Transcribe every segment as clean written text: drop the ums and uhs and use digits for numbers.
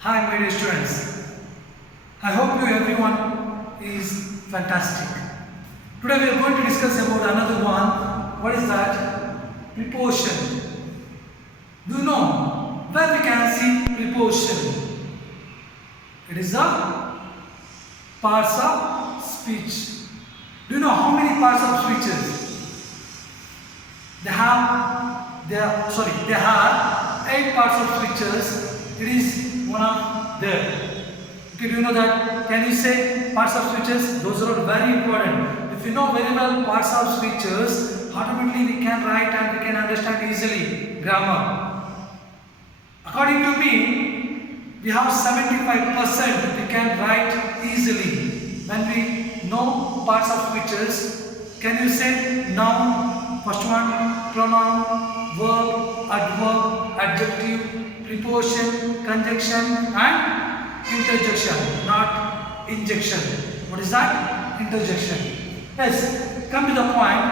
Hi, my dear students. I hope you everyone is fantastic. Today we are going to discuss about another one. What is that? Preposition. Do you know where we can see preposition? It is the parts of speech. Do you know how many parts of speeches? They have 8 parts of speeches. It is one of them. Okay, do you know that? Can you say parts of speeches? Those are very important. If you know very well parts of speeches, automatically we can write and we can understand easily grammar. According to me, we have 75% we can write easily when we know parts of speeches. Can you say noun, first one, pronoun, verb, adverb, adjective, preposition, conjunction and interjection, not injection. What is that? Interjection. Yes, come to the point.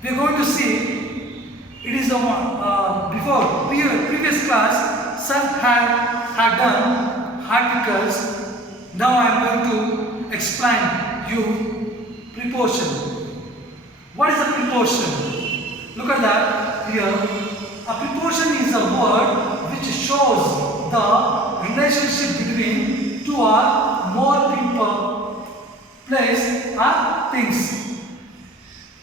We are going to see it is the one before previous class sir had done articles. Now I am going to explain you preposition. What is a preposition? Look at that here. A preposition is a word which shows the relationship between two or more people, place or things.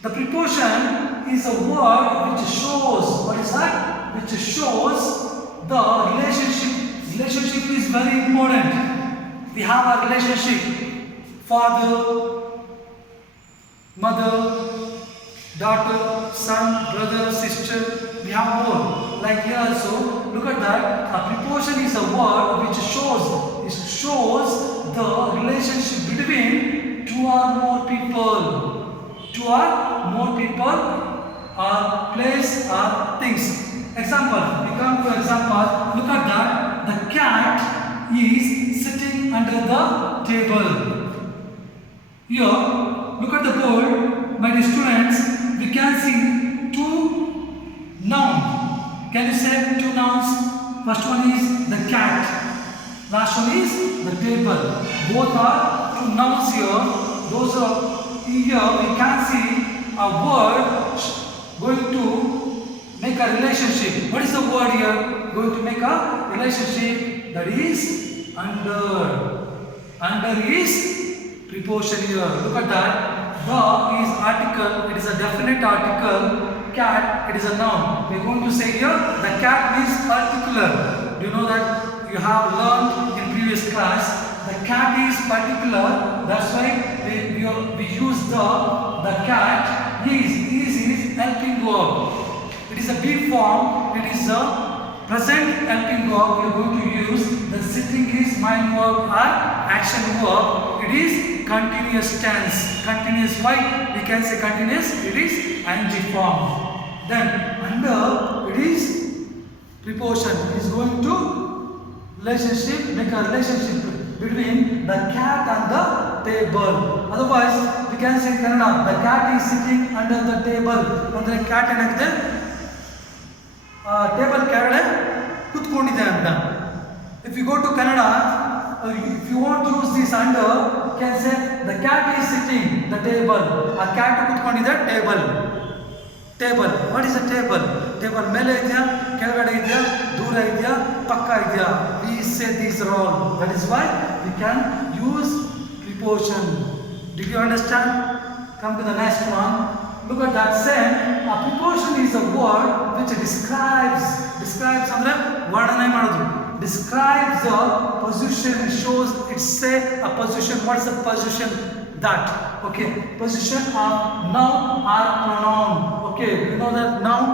The preposition is a word which shows, what is that? Which shows the relationship. Relationship is very important. We have a relationship, father, mother, daughter, son, brother, sister. We have more. Like here also, look at that. A preposition is a word which shows the relationship between two or more people. Two or more people or place or things. Example, we come to example. Look at that. The cat is sitting under the table. Here, look at the board. My dear students, we can see two nouns. Can you say two nouns? First one is the cat. Last one is the table. Both are two nouns here. Those are here we can see a word going to make a relationship. What is the word here? Going to make a relationship, that is under. Under is preposition here. Look at that. The is article, it is a definite article. Cat, it is a noun. We are going to say here the cat means particular. Do you know that you have learned in previous class? The cat is particular. That's why we use the cat. Is helping verb. It is a big form. It is a present helping verb. We are going to use the sitting is mind verb or action verb. It is continuous tense. Continuous. Why we can say continuous? It is ing form. Then under it is preposition. It is going to relationship, make a relationship between the cat and the table. Otherwise, we can say in Kannada, the cat is sitting under the table. Under the cat ಏನಾಗಿದೆ table ಕೆಳಗಡೆ ಕೂತ್ಕೊಂಡಿದೆ ಅಂತ. If you go to Kannada, if you want to use this under, you can say the cat is sitting the table. A cat ಕೂತ್ಕೊಂಡಿದೆ table. Table. What is a table? Table ಮೇಲೆ ಇದೆಯಾ, ಕೆಳಗಡೆ ಇದೆಯಾ, ದೂರ ಇದೆಯಾ, ಪಕ್ಕ ಇದೆಯಾ? We say these are all. That is why we can use preposition. Did you understand? Come to the next one. Look at that same. A preposition is a word which describes ಅಂದ್ರೆ ವರ್ಣನೆ ಮಾಡೋದು. Describes the position, shows it say a position. What is the position? That. Okay. Position of noun or pronoun. Okay. You know that noun?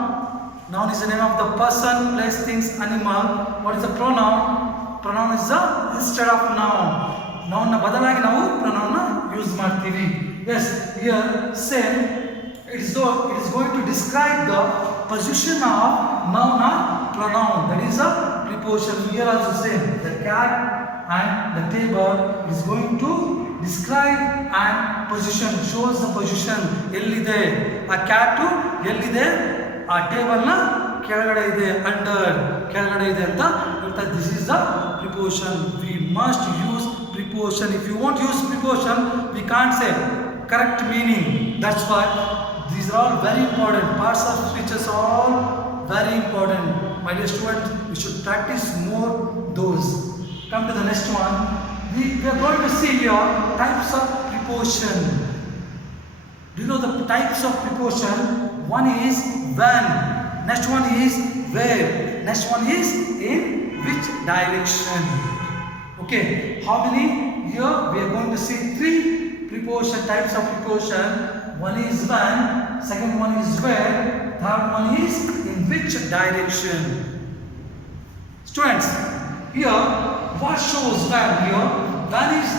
Noun is the name of the person, place, things, animal. What is the pronoun? Pronoun is the instead of noun. Noun na badalagi ನಾವು pronoun na use ಮಾಡ್ತೀವಿ. Yes, here same. It is going to describe the position of noun or pronoun. That is a preposition. Here also same. The cat and the table is going to describe and position, shows the position. ಎಲ್ಲಿದೆ ಆ cat ಎಲ್ಲಿದೆ ಆ table ನ ಕೆಳಗಡೆ ಇದೆ, under ಕೆಳಗಡೆ ಇದೆ ಅಂತ that this is the preposition. We must use preposition. If you won't use preposition, we can't say correct meaning. That's why these are all very important. Parts of speeches are all very important. My dear students, we should practice more those. Come to the next one. We are going to see here types of preposition. Do you know the types of preposition? One is when. Next one is where. Next one is in which direction. Okay. How many? Here we are going to see three preposition types of preposition. One is when. Second one is where. Third one is in which direction. Students, here what shows when? Here when is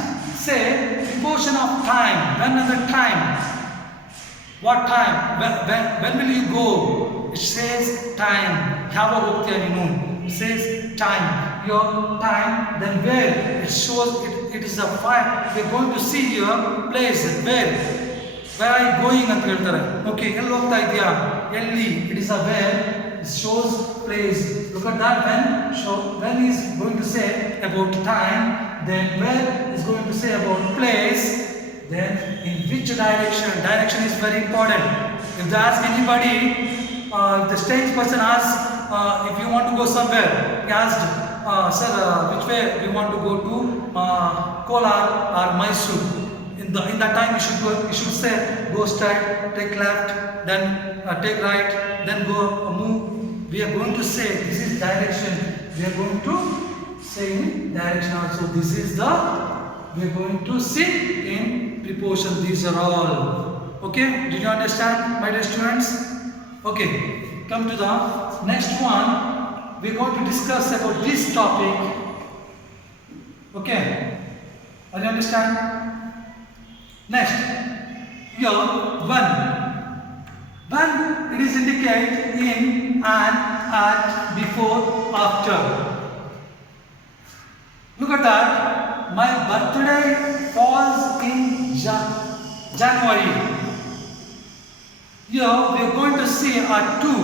say preposition of time. When is the time? What time? When will you go? It says time. ಯಾವಾಗ ಹೋಗ್ತೀಯ ನೀನು? It says time. Your time. Then where? It shows it is a fire. We are going to see your place. Where? Where are you going ಅಂತ ಹೇಳ್ತಾರೆ. Okay, ಎಲ್ಲಿ ಹೋಗ್ತಾ ಇದೀಯಾ? ಎಲ್ಲಿ? It is a where. It shows place. Look at that. When is going to say about time. Then where is going to say about place. Then in which direction? Direction is very important. If they ask anybody, if the strange person asks if you want to go somewhere, he asked, sir, which way you want to go to Kolar or Mysore? In that time you should say go straight, take left, then take right, then go move. We are going to say this is direction. We are going to say in direction also. This is the we are going to see in preposition. These are all. Okay, did you understand, my dear students? Okay, come to the next one. We are going to discuss about this topic. Okay, are you understand? Next, here when it is indicated in, and, at, before, after. Look at that. My birthday falls in January. Here we are going to see two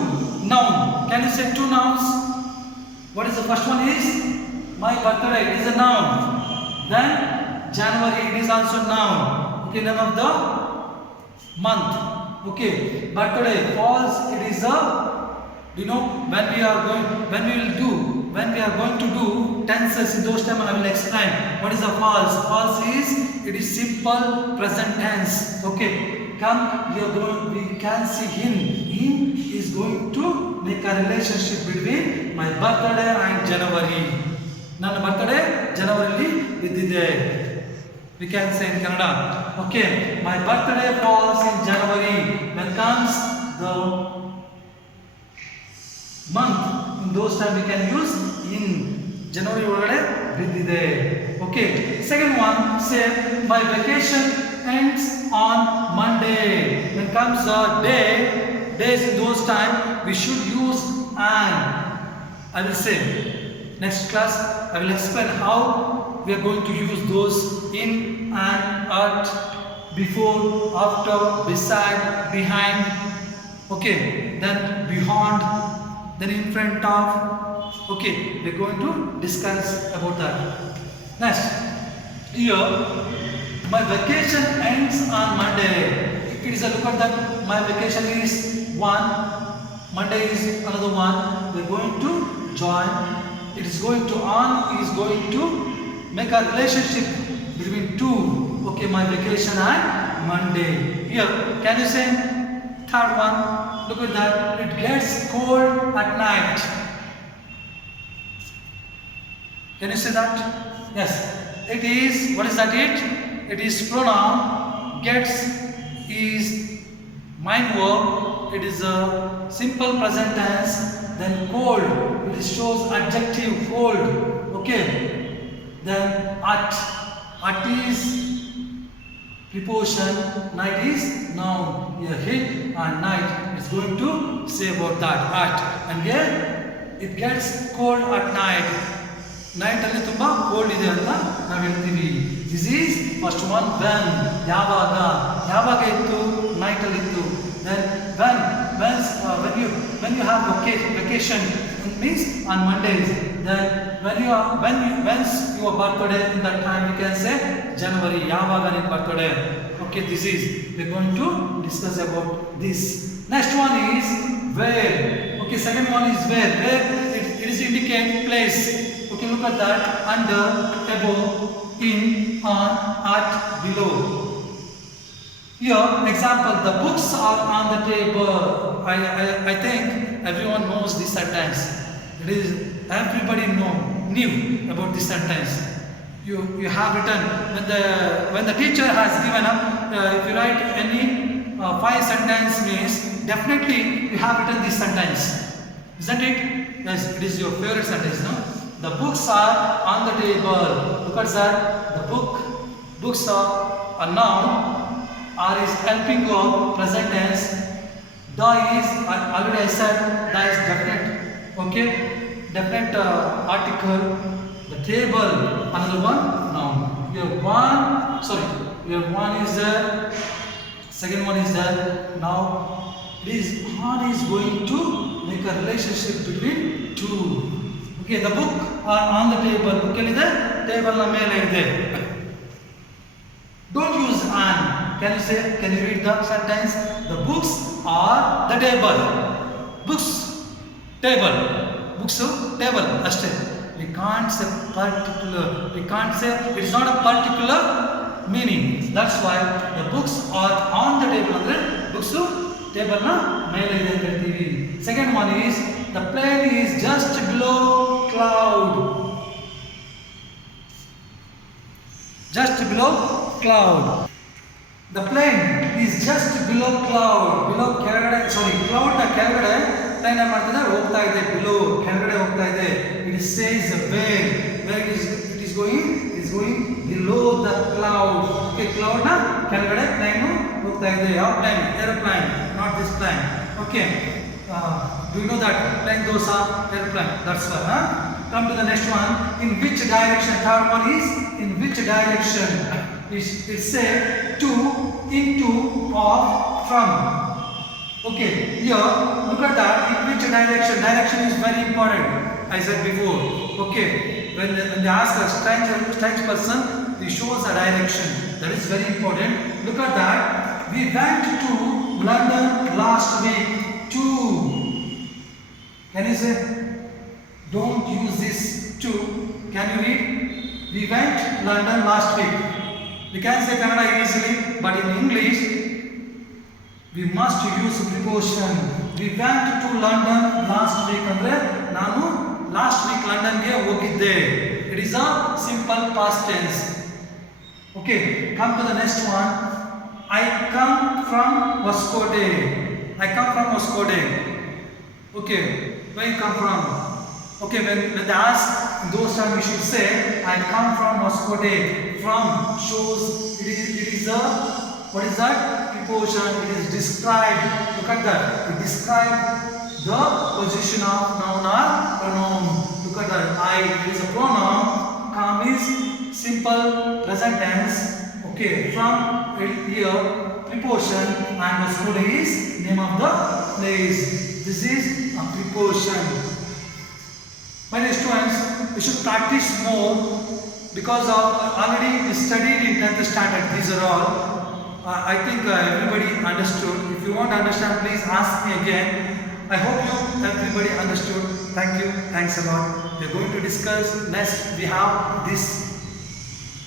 noun. Can you say two nouns? What is the first one is? My birthday is a noun. Then January it is also noun. Okay, name of the month. Okay, birthday falls. It is a when we are going to do tenses in those time I will explain. What is the false? False is it is simple present tense. Okay. Come, we can see him. He is going to make a relationship between my birthday and January. ನನ್ನ birthday January ಇದ್ದಿದೆ. We can say in Kannada. Okay, my birthday falls in January. When comes the month, in those time we can use in. January ಒಳಗಡೆ ಬಿದ್ದಿದೆ. Okay, second one say my vacation ends on Monday. When comes the days in those time we should use and. I will say next class I will explain how we are going to use those in, and, at, before, after, beside, behind. Okay, then beyond, then in front of. Okay, we are going to discuss about that. Next, here my vacation ends on Monday. It is a look at that. My vacation is one. Monday is another one. We are going to join. It is going to on. It is going to make a relationship between two. Okay, my vacation and Monday. Here, can you say third one? Look at that. It gets cold at night. Can you say that? Yes. It is. What is that? It is pronoun. Gets is mind verb. It is a simple present tense. Then cold. It shows adjective cold. Okay. Then at. At is preposition. Night is noun. Here hit and night is going to say about that. At. And here it gets cold at night. Night ಅಲ್ಲಿ ತುಂಬಾ cold ಇದೆ ಅಂತ ನಾವು ಹೇಳ್ತೀವಿ. This is first one when. ಯಾವಾಗ ಇತ್ತು? Night ಅಲ್ಲಿ ಇತ್ತು. Then when you have vacation means on Mondays. Then when's your birthday? In that time we can say January. Yavaga nin birthday. Okay, this is we're going to discuss about this. Next one is where. Okay, second one is where. Where it is indicate place. Okay, look at that. Under, above, in, on, at, below. Here, example, the books are on the table. I think everyone knows this sentence. It is everybody knew about this sentence. You have written when the teacher has given up. If you write any 5 sentence means definitely you have written this sentence, isn't it? Yes, it is your favorite sentence, no? The books are on the table. Look at that. The books are a noun. R is helping of present tense. Da is already I said da is definite. Okay, definite article. The table, another one noun. Here one is there. Second one is there. Now one is going to make a relationship between two. Okay, the book are on the table. Book elide, table na mele ide. Don't use an. Can you read the sentence? The books are the table. Books, table. Books, table. Ashte. We can't say particular. We can't say it's not a particular meaning. That's why the books are on the table. Andre books table na mele ide kartivi. Second one is the plane is just below cloud. Just below cloud. The plane is just below cloud. Below ಕೆಳಗಡೆ cloud na ಕೆಳಗಡೆ plane ಏನು ಮಾಡ್ತಿದೆ ಹೋಗ್ತಾ ಇದೆ below ಕೆಳಗಡೆ ಹೋಗ್ತಾ ಇದೆ. It says where it is going below the cloud. Okay, cloud na ಕೆಳಗಡೆ plane ಹೋಗ್ತಾ ಇದೆ. ಯಾವ plane? Airplane, not this plane. Okay, do you know that plane those are airplane? That's why. Come to the next one. In which direction? Third one is in which direction? It say to, into, off, from. Okay, here look at that. In which direction? Direction is very important. I said before. Okay, when they ask a strange person, he shows a direction. That is very important. Look at that. We went to London last week. To. Can you say? Don't use this to. Can you read? We went London last week. We can say Kannada easily, but in English, we must use preposition. We went to London last week. Andre, nanu last week London ge hogidde. It is a simple past tense. Okay, come to the next one. I come from Vascote. I come from Vascote. Okay, where you come from? Okay, when they ask, in those times you should say, I come from Vascote. From shows it is a, what is that? Preposition. It is described. Look at that. It describes the position of noun or pronoun. Look at that. I, it is a pronoun. Come is simple present tense. Okay, from here preposition, and Vascote is name of the place. This is a preposition. My dear students, we should practice more because of already we studied in 10th standard. These are all. I think everybody understood. If you want to understand, please ask me again. I hope everybody understood. Thank you. Thanks a lot. We are going to discuss next. We have this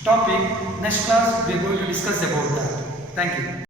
topic. Next class we are going to discuss about that. Thank you.